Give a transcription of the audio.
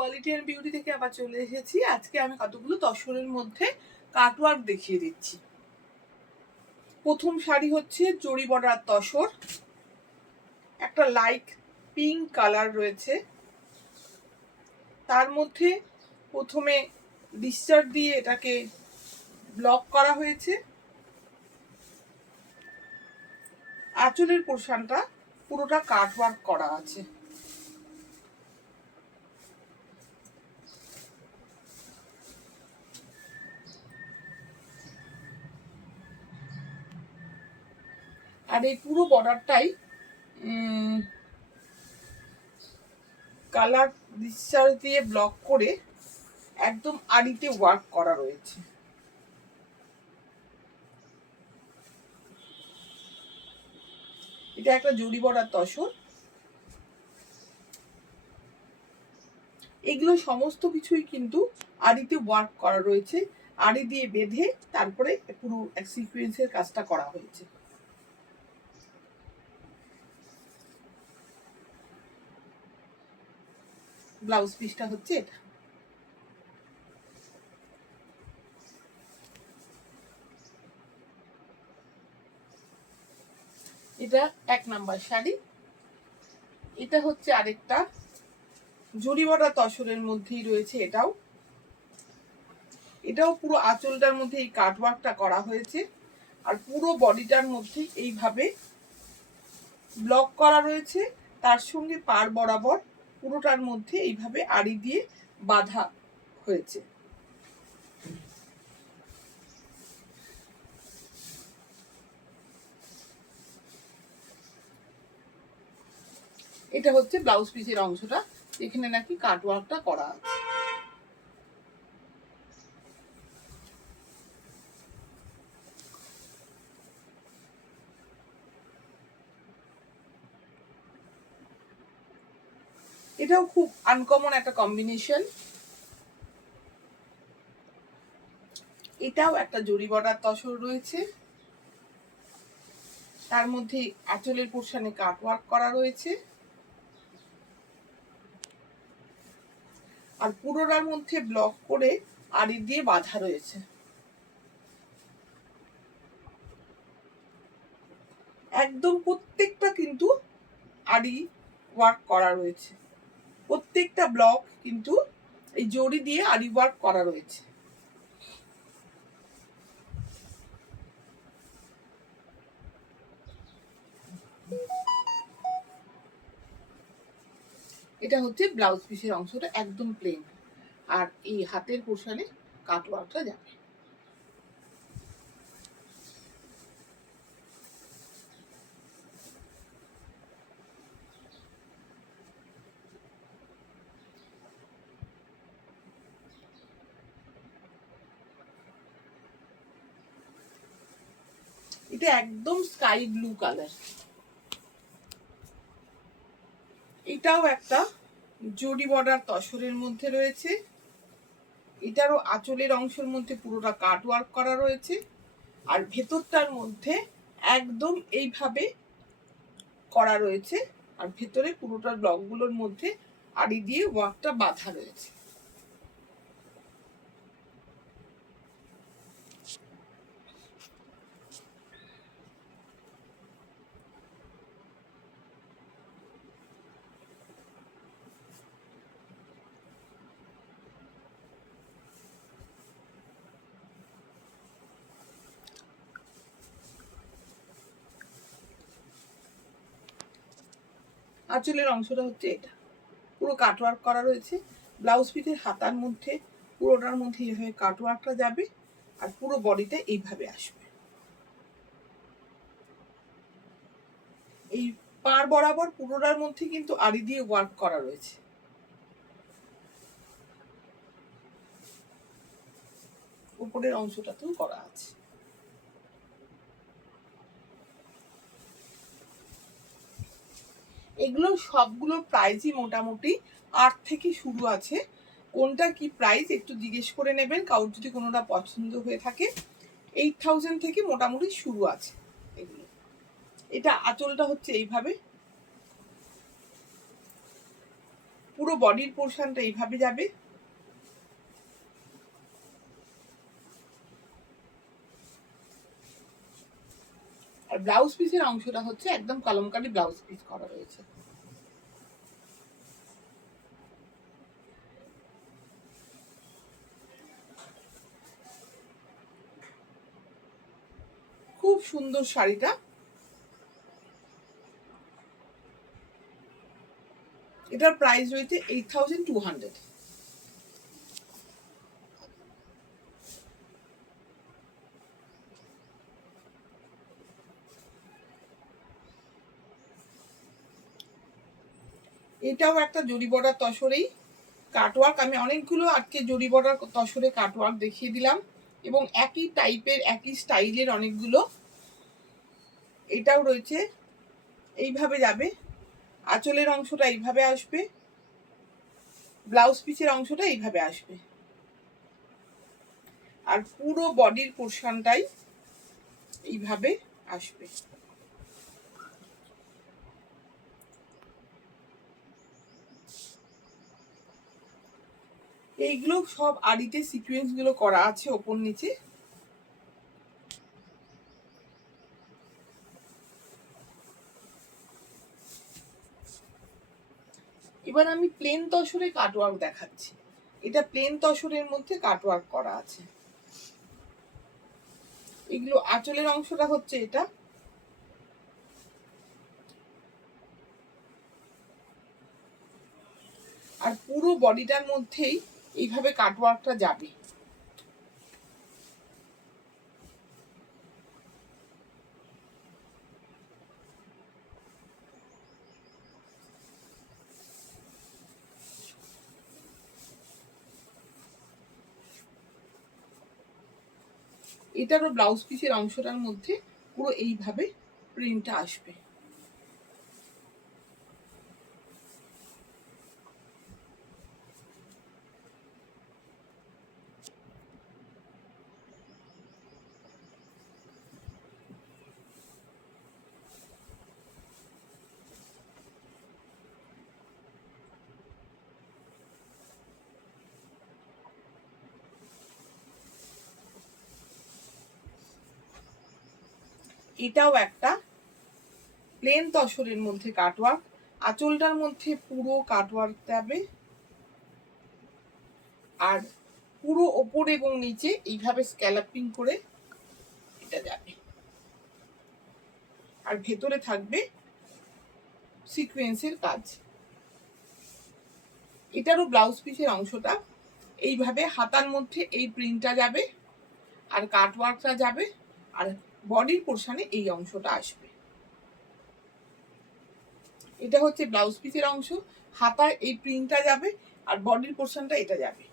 Quality and beauty থেকে আবার চলে এসেছি। আজকে আমি কতগুলো তসরের মধ্যে কাটওয়ার্ক দেখিয়ে দিচ্ছি। প্রথম শাড়ি হচ্ছে জরি বর্ডার তসর, একটা লাইট পিঙ্ক কালার রয়েছে, তার মধ্যে প্রথমে ডিসচার্জ দিয়ে এটাকে ব্লক করা হয়েছে। আঁচলের পোর্শনটা পুরোটা কাটওয়ার্ক করা আছে। আর এই পুরো বর্ডারটাই কালার ডিসচার্জ দিয়ে ব্লক করে একদম আড়িতে ওয়ার্ক করা রয়েছে। এটা একটা জরি বর্ডার তসর। এগুলো সমস্ত কিছুই কিন্তু আড়িতে ওয়ার্ক করা রয়েছে, আড়ি দিয়ে বেঁধে তারপরে পুরো সিকোয়েন্সের কাজটা করা হয়েছে। ব্লাউজ পিসটা হচ্ছে এটা। এটা 1 নাম্বার শাড়ি। এটা হচ্ছে আরেকটা জরি বর্ডার তসরের মধ্যেই রয়েছে। এটাও পুরো আঁচলটার মধ্যে এই কাটওয়ার্কটা করা হয়েছে, আর পুরো বডিটার মধ্যে এইভাবে ব্লক করা রয়েছে। তার সঙ্গে পার বরাবর পুরোটার মধ্যে এইভাবে আড়ি দিয়ে বাঁধা হয়েছে। এটা হচ্ছে ব্লাউজ পিসের অংশটা, এখানে নাকি কাটওয়ার্কটা করা আছে। এটাও খুব আনকমন একটা কম্বিনেশন। এটাও একটা জরি বর্ডার তসর রয়েছে, তার মধ্যে আঁচলের পোর্শনে কাটওয়ার্ক করা রয়েছে, আর পুরোটার মধ্যে ব্লক করে আড়ি দিয়ে বাঁধা রয়েছে। একদম প্রত্যেকটা কিন্তু আড়ি ওয়ার্ক করা রয়েছে, প্রত্যেকটা ব্লক কিন্তু এই জড়ি দিয়ে আড়ি ওয়ার্ক করা রয়েছে। এটা হচ্ছে ব্লাউজ পিসের অংশটা, একদম প্লেন, আর এই হাতের পোর্শনে কাটওয়ার্কটা যাবে। এটা একদম স্কাই ব্লু কালার। এটাও একটা জরি বর্ডার তসরের মধ্যে রয়েছে। এটারও আঁচলের অংশের মধ্যে পুরোটা কাটওয়ার্ক করা রয়েছে, আর ভেতরটার মধ্যে একদম এইভাবে করা রয়েছে, আর ভেতরে পুরোটা ব্লকগুলোর মধ্যে আড়ি দিয়ে ওয়ার্কটা বাঁধা রয়েছে। আঁচলের অংশটা হচ্ছে এটা, পুরো কাটওয়ার্ক করা রয়েছে। ব্লাউজ পিসের হাতার মধ্যে পুরোটার মধ্যে এইভাবে কাটওয়ার্কটা যাবে, আর পুরো বডিটা এইভাবে আসবে। এই পার বরাবর পুরোটার মধ্যে কিন্তু আড়ি দিয়ে ওয়ার্ক করা রয়েছে। উপরের অংশটাতেও করা আছে। এগুলো সবগুলো প্রাইসই মোটামুটি 8 থেকে শুরু আছে। কোনটা কি প্রাইস একটু জিজ্ঞেস করে নেবেন, কারোর যদি কোনোটা পছন্দ হয়ে থাকে। 8000 থেকে মোটামুটি শুরু আছে এগুলো। এটা আঁচলটা হচ্ছে এইভাবে, পুরো বডির পোর্শনটা এইভাবে যাবে। আর ব্লাউজ পিসের অংশটা হচ্ছে একদম কলমকারি ব্লাউজ পিস করা রয়েছে। খুব সুন্দর শাড়িটা। এটার প্রাইস রয়েছে 8200। এটাও একটা জরি বর্ডার তসরেই কাটওয়ার্ক। আমি অনেকগুলো আজকে জরি বর্ডার তসরে কাটওয়ার্ক দেখিয়ে দিলাম এবং একই টাইপের একই স্টাইলের অনেকগুলো। এটাও রয়েছে, এইভাবে যাবে, আঁচলের অংশটা এইভাবে আসবে, ব্লাউজ পিসের অংশটা এইভাবে আসবে, আর পুরো বডির পোর্শনটাই এইভাবে আসবে। এইগুলো সব আড়িতে সিকোয়েন্স গুলো করা আছে ওপর নিচে। এবার আমি প্লেন তসরে কাটওয়ার্ক দেখাচ্ছি। এটা প্লেন তসরের মধ্যে কাটওয়ার্ক করা আছে। এগুলো আঁচলের অংশটা হচ্ছে এটা, আর পুরো বডিটার মধ্যেই এইভাবে কাটওয়ার্কটা যাবে। এটারও ব্লাউজ পিসের অংশটার মধ্যে পুরো এইভাবে প্রিন্টটা আসবে। এটাও একটা প্লেন তসরের মধ্যে কাটওয়ার্ক। আঁচলটার মধ্যে পুরো কাটওয়ার্ক যাবে, আর পুরো ওপর এবং নিচে এইভাবে স্ক্যালাপিং করে এটা যাবে, আর ভেতরে থাকবে সিকোয়েন্সের কাজ। এটারও ব্লাউজ পিসের অংশটা এইভাবে হাতার মধ্যে এই প্রিন্টটা যাবে, আর কাটওয়ার্কটা যাবে, আর বডির পোর্শনে এই অংশটা আসবে। এটা হচ্ছে ব্লাউজ পিসের অংশ, হাতায় এই প্রিন্টটা যাবে, আর বডির পোর্শনটা এটা যাবে।